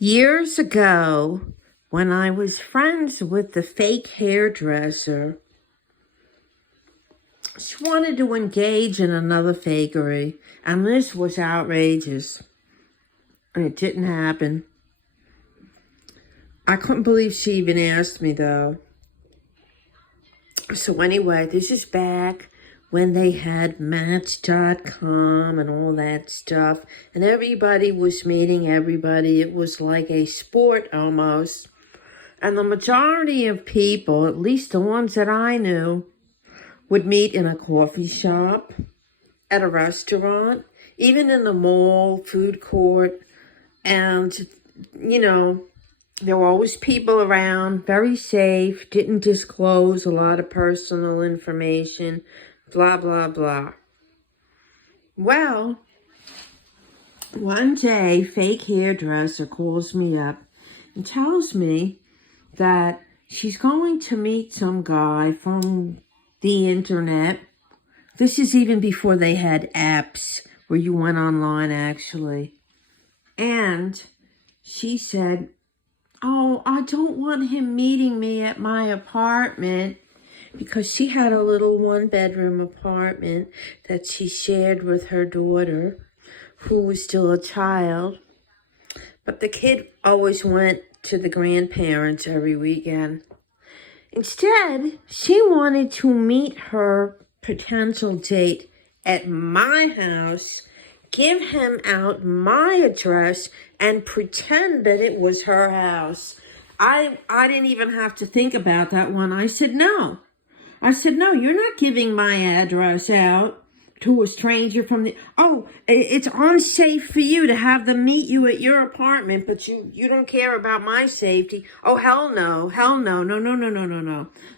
Years ago, when I was friends with the fake hairdresser, she wanted to engage in another fakery, and this was outrageous. And it didn't happen. I couldn't believe she even asked me, though. So anyway, this is back when they had Match.com and all that stuff, and everybody was meeting everybody. It was like a sport almost. And the majority of people, at least the ones that I knew, would meet in a coffee shop, at a restaurant, even in the mall, food court. And, there were always people around, very safe, didn't disclose a lot of personal information, blah, blah, blah. Well, one day, fake hairdresser calls me up and tells me that she's going to meet some guy from the internet. This is even before they had apps where you went online, actually. And she said, "Oh, I don't want him meeting me at my apartment," because she had a little one-bedroom apartment that she shared with her daughter, who was still a child. But the kid always went to the grandparents every weekend. Instead, she wanted to meet her potential date at my house, give him out my address, and pretend that it was her house. I didn't even have to think about that one. I said, no. No, you're not giving my address out to a stranger from the... Oh, it's unsafe for you to have them meet you at your apartment, but you don't care about my safety. Oh, hell no.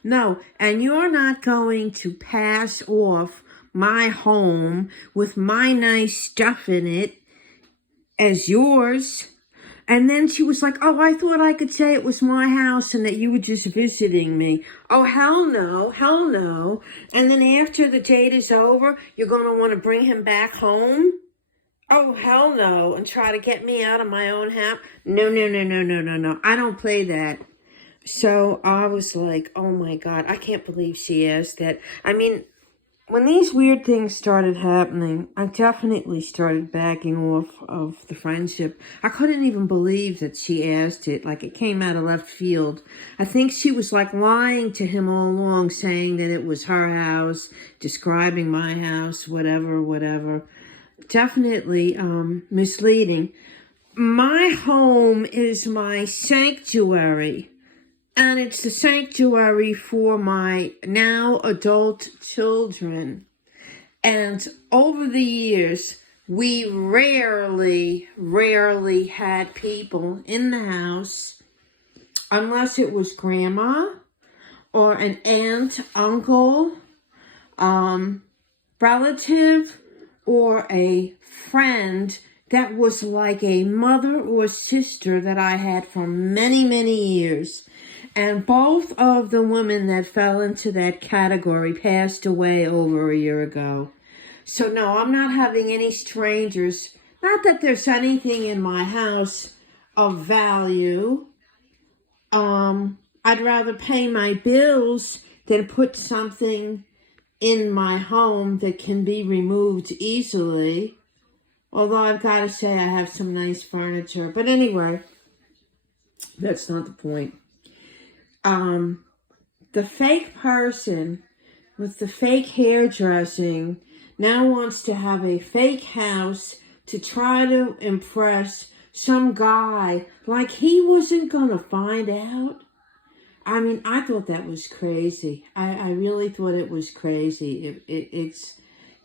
No, and you're not going to pass off my home with my nice stuff in it as yours. And then she was like, "Oh, I thought I could say it was my house and that you were just visiting me." Oh, hell no. And then after the date is over, you're going to want to bring him back home? Oh, hell no. And try to get me out of my own house? No. I don't play that. So I was like, oh my God, I can't believe she asked that. I mean, when these weird things started happening, I definitely started backing off of the friendship. I couldn't even believe that she asked it, like it came out of left field. I think she was like lying to him all along, saying that it was her house, describing my house, whatever. Definitely misleading. My home is my sanctuary. And it's the sanctuary for my now adult children. And over the years, we rarely had people in the house unless it was grandma or an aunt, uncle, relative, or a friend that was like a mother or sister that I had for many, many years. And both of the women that fell into that category passed away over a year ago. So no, I'm not having any strangers. Not that there's anything in my house of value. I'd rather pay my bills than put something in my home that can be removed easily. Although I've got to say I have some nice furniture. But anyway, that's not the point. The fake person with the fake hairdressing now wants to have a fake house to try to impress some guy like he wasn't going to find out. I mean, I thought that was crazy. I really thought it was crazy. It's,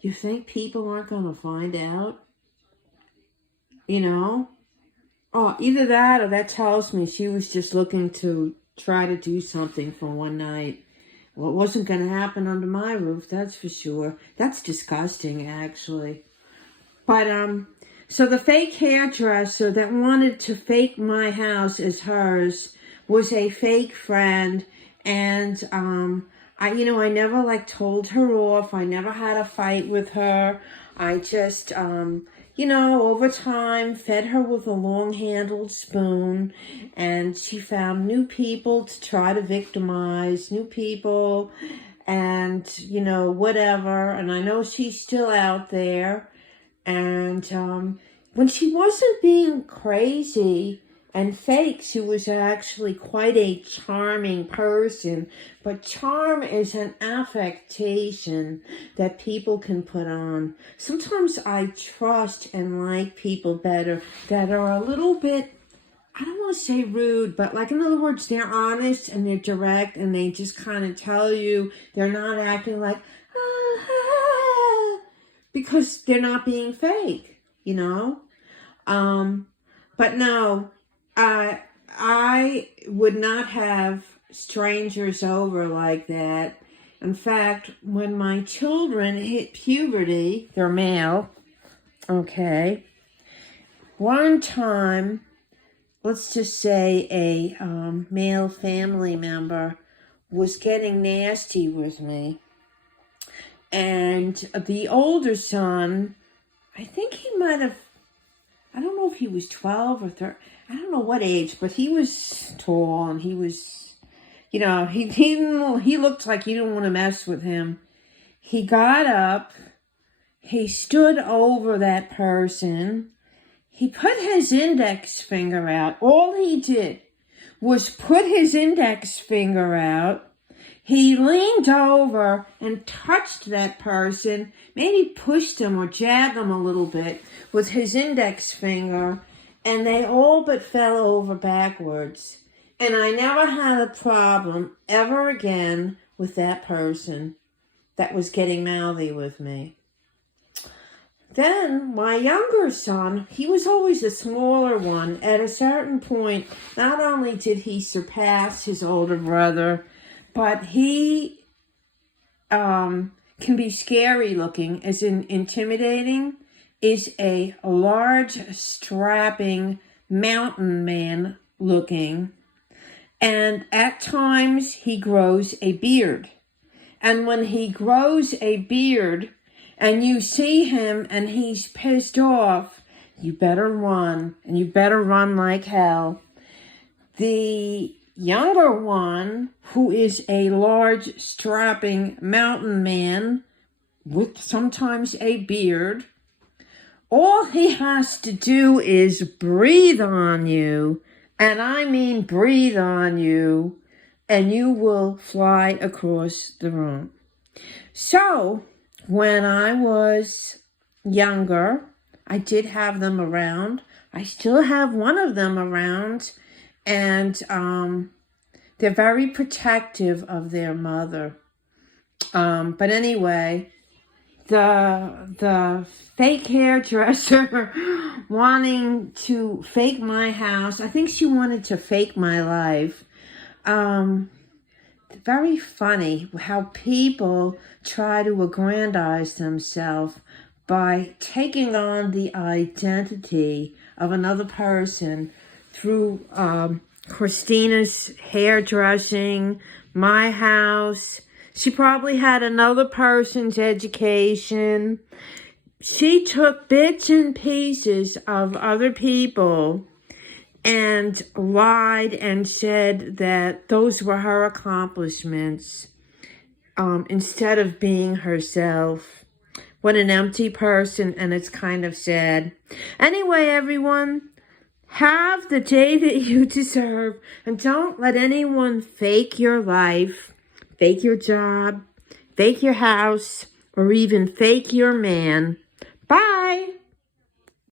you think people aren't going to find out? Oh, either that or that tells me she was just looking to try to do something for one night. Well, it wasn't going to happen under my roof, that's for sure. That's disgusting, actually. But, so the fake hairdresser that wanted to fake my house as hers was a fake friend. And, I never, told her off. I never had a fight with her. I just, over time, fed her with a long-handled spoon, and she found new people to try to victimize, new people, and, whatever. And I know she's still out there. And when she wasn't being crazy and fake, she was actually quite a charming person. But charm is an affectation that people can put on. Sometimes I trust and like people better that are a little bit, I don't want to say rude, but in other words, they're honest and they're direct and they just kind of tell you, they're not acting like, because they're not being fake, But no, I would not have strangers over like that. In fact, when my children hit puberty, they're male, okay, one time, let's just say a male family member was getting nasty with me. And the older son, I think he might have, I don't know if he was 12 or 13, I don't know what age, but he was tall and he was, he looked like you didn't want to mess with him. He got up, he stood over that person, he put his index finger out. All he did was put his index finger out. He leaned over and touched that person, maybe pushed him or jabbed him a little bit with his index finger, and they all but fell over backwards. And I never had a problem ever again with that person that was getting mouthy with me. Then my younger son, he was always the smaller one. At a certain point, not only did he surpass his older brother, but he can be scary looking, as in intimidating, is a large, strapping mountain man looking. And at times he grows a beard. And when he grows a beard and you see him and he's pissed off, you better run, and you better run like hell. The younger one, who is a large, strapping mountain man with sometimes a beard, all he has to do is breathe on you, and I mean breathe on you, and you will fly across the room. So, when I was younger, I did have them around. I still have one of them around. And they're very protective of their mother. But anyway, the fake hairdresser wanting to fake my house, I think she wanted to fake my life. Very funny how people try to aggrandize themselves by taking on the identity of another person through Christina's hairdressing, my house. She probably had another person's education. She took bits and pieces of other people and lied and said that those were her accomplishments instead of being herself. What an empty person, and it's kind of sad. Anyway, everyone, have the day that you deserve, and don't let anyone fake your life, fake your job, fake your house, or even fake your man. Bye!